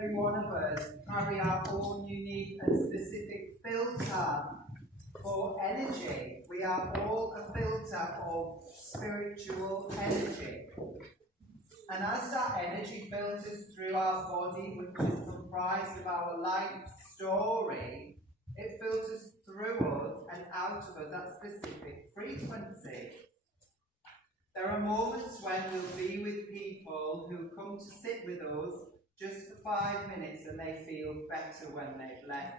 every one of us carry our own unique and specific filter for energy. We are all a filter of spiritual energy. And as that energy filters through our body, which is comprised of our life story, it filters through us and out of us at specific frequency. There are moments when we'll be with people who come to sit with us just for 5 minutes and they feel better when they've left.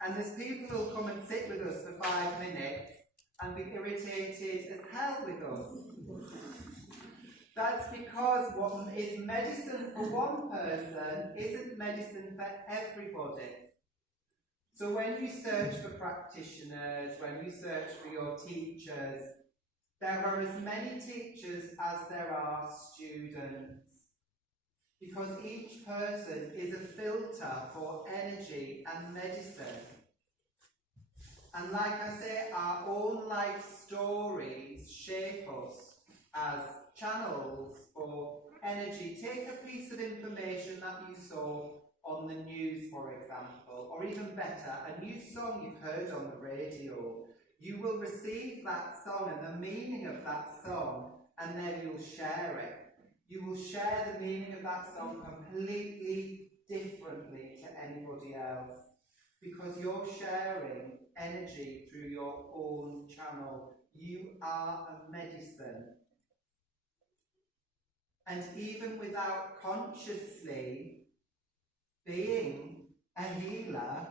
And there's people who'll come and sit with us for 5 minutes and be irritated as hell with us. That's because what is medicine for one person isn't medicine for everybody. So when you search for practitioners, when you search for your teachers, there are as many teachers as there are students. Because each person is a filter for energy and medicine. And like I say, our own life stories shape us as channels for energy. Take a piece of information that you saw on the news, for example, or even better, a new song you've heard on the radio. You will receive that song and the meaning of that song, and then you'll share it. You will share the meaning of that song completely differently to anybody else, because you're sharing energy through your own channel. You are a medicine. And even without consciously being a healer,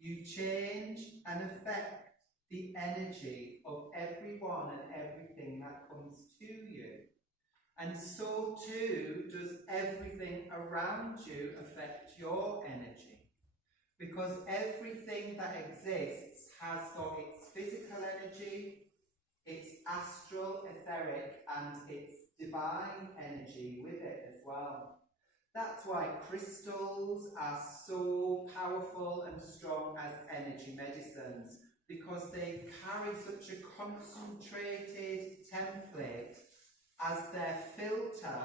you change and affect the energy of everyone and everything that comes to you. And so too does everything around you affect your energy. Because everything that exists has got its physical energy, its astral, etheric, and its divine energy with it as well. That's why crystals are so powerful and strong as energy medicines, because they carry such a concentrated template as their filter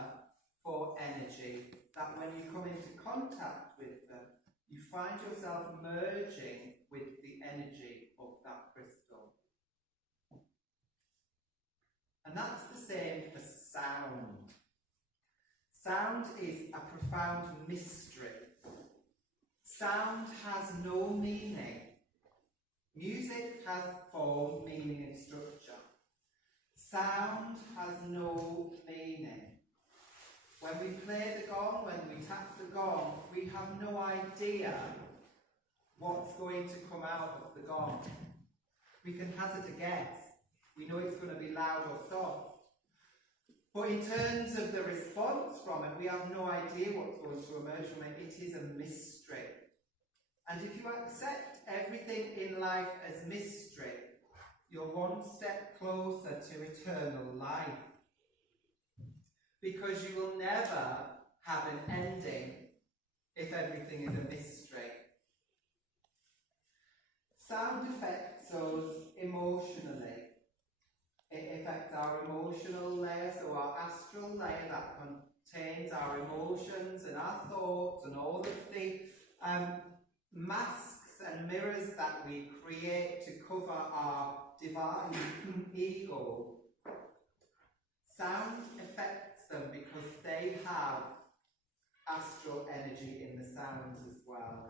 for energy, that when you come into contact with them, you find yourself merging with the energy of that crystal. And that's the same for sound. Sound is a profound mystery. Sound has no meaning. Music has form, meaning, and structure. Sound has no meaning. When we play the gong, when we tap the gong, we have no idea what's going to come out of the gong. We can hazard a guess. We know it's going to be loud or soft. But in terms of the response from it, we have no idea what's going to emerge from it. It is a mystery. And if you accept everything in life as mystery, you're one step closer to eternal life. Because you will never have an ending if everything is a mystery. Sound affects us emotionally. It affects our emotional layer, so our astral layer that contains our emotions and our thoughts and all of the masks and mirrors that we create to cover our divine ego. Sound affects them because they have astral energy in the sounds as well.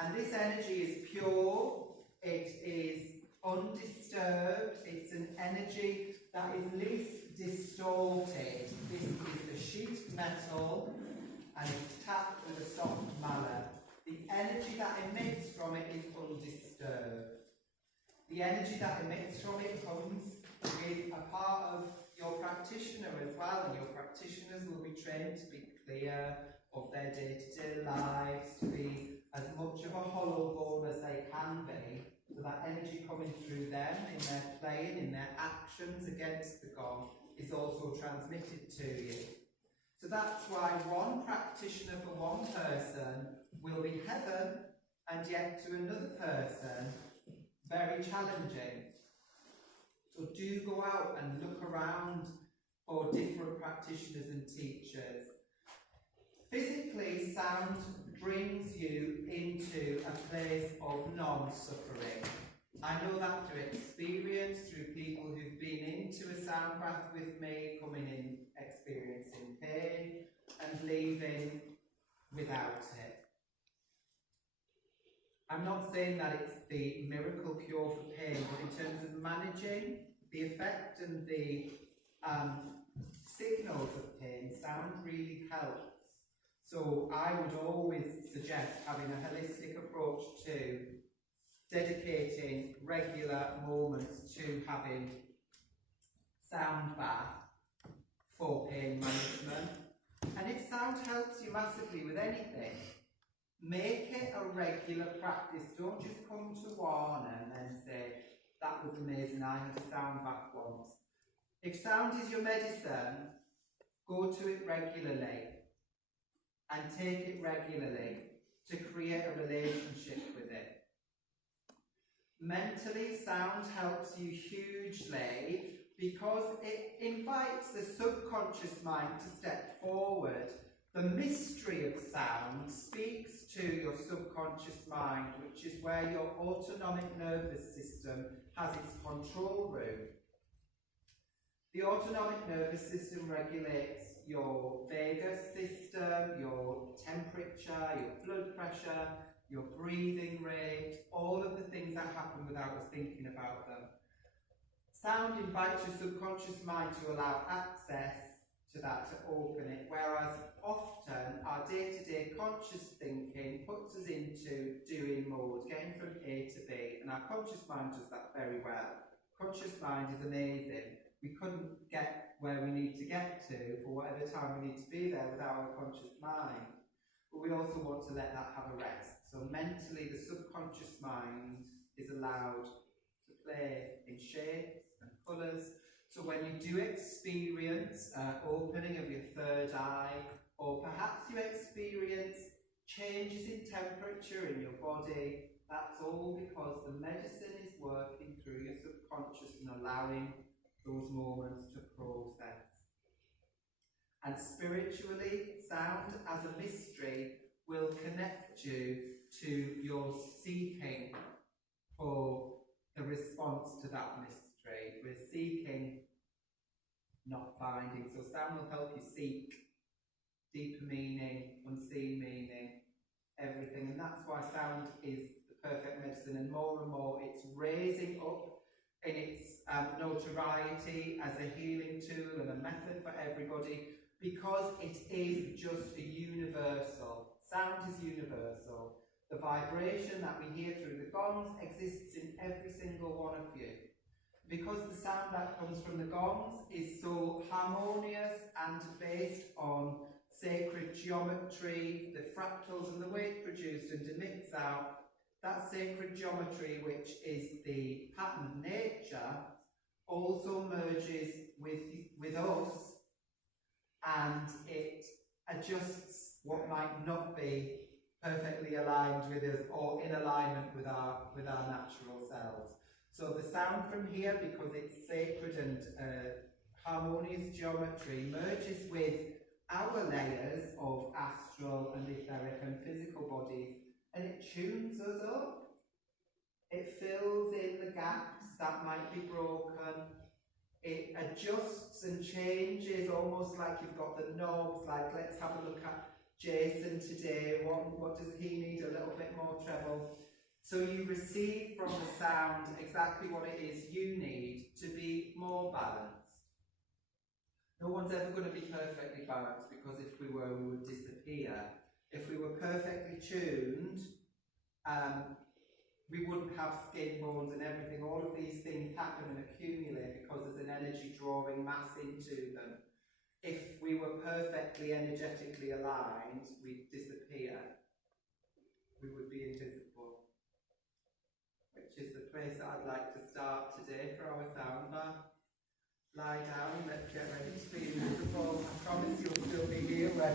And this energy is pure, it is undisturbed, it's an energy that is least distorted. This is a sheet metal and it's tapped with a soft mallet. The energy that emits from it is undisturbed. The energy that emits from it comes with a part of your practitioner as well, and your practitioners will be trained to be clear of their day-to-day lives, to be as much of a hollow bone as they can be, so that energy coming through them in their playing, in their actions against the gong, is also transmitted to you. So that's why one practitioner for one person will be heaven, and yet to another person, very challenging. So do go out and look around for different practitioners and teachers. Physically, sound brings you into a place of non-suffering. I know that through experience, through people who've been into a sound bath with me, coming in experiencing pain and leaving without it. I'm not saying that it's the miracle cure for pain, but in terms of managing the effect and the signals of pain, sound really helps. So I would always suggest having a holistic approach to dedicating regular moments to having sound bath for pain management. And if sound helps you massively with anything, make it a regular practice. Don't just come to one and then say, that was amazing, I had a sound bath once. If sound is your medicine, go to it regularly and take it regularly to create a relationship with it. Mentally, sound helps you hugely because it invites the subconscious mind to step forward. The mystery of sound speaks to your subconscious mind, which is where your autonomic nervous system has its control room. The autonomic nervous system regulates your vagus system, your temperature, your blood pressure, your breathing rate, all of the things that happen without us thinking about them. Sound invites your subconscious mind to allow access to that, to open it, whereas often our day-to-day conscious thinking puts us into doing mode, getting from A to B, and our conscious mind does that very well. Conscious mind is amazing. We couldn't get where we need to get to for whatever time we need to be there without our conscious mind. But we also want to let that have a rest. So mentally, the subconscious mind is allowed to play in shapes and colours. So when you do experience opening of your third eye, or perhaps you experience changes in temperature in your body, that's all because the medicine is working through your subconscious and allowing those moments to process. And spiritually, sound as a mystery will connect you to your seeking for the response to that mystery. We're seeking, not finding. So sound will help you seek deeper meaning, unseen meaning, everything. And that's why sound is the perfect medicine, and more it's raising up in its notoriety as a healing tool and a method for everybody, because it is just a universal. Sound is universal. The vibration that we hear through the gongs exists in every single one of you. Because the sound that comes from the gongs is so harmonious and based on sacred geometry, the fractals and the way it's produced and emits out, that sacred geometry, which is the pattern of nature, also merges with us, and it adjusts what might not be perfectly aligned with us or in alignment with our natural selves. So the sound from here, because it's sacred and harmonious geometry, merges with our layers of astral and etheric and physical bodies, and it tunes us up. It fills in the gaps that might be broken. It adjusts and changes, almost like you've got the knobs, like let's have a look at Jason today. What does he need? A little bit more treble. So you receive from the sound exactly what it is you need to be more balanced. No one's ever going to be perfectly balanced, because if we were, we would disappear. If we were perfectly tuned, we wouldn't have skin, bones and everything. All of these things happen and accumulate because there's an energy drawing mass into them. If we were perfectly energetically aligned, we'd disappear. We would be invisible. Which is the place that I'd like to start today for our sound bath. Lie down, let's get ready to be invisible. I promise you'll still be here when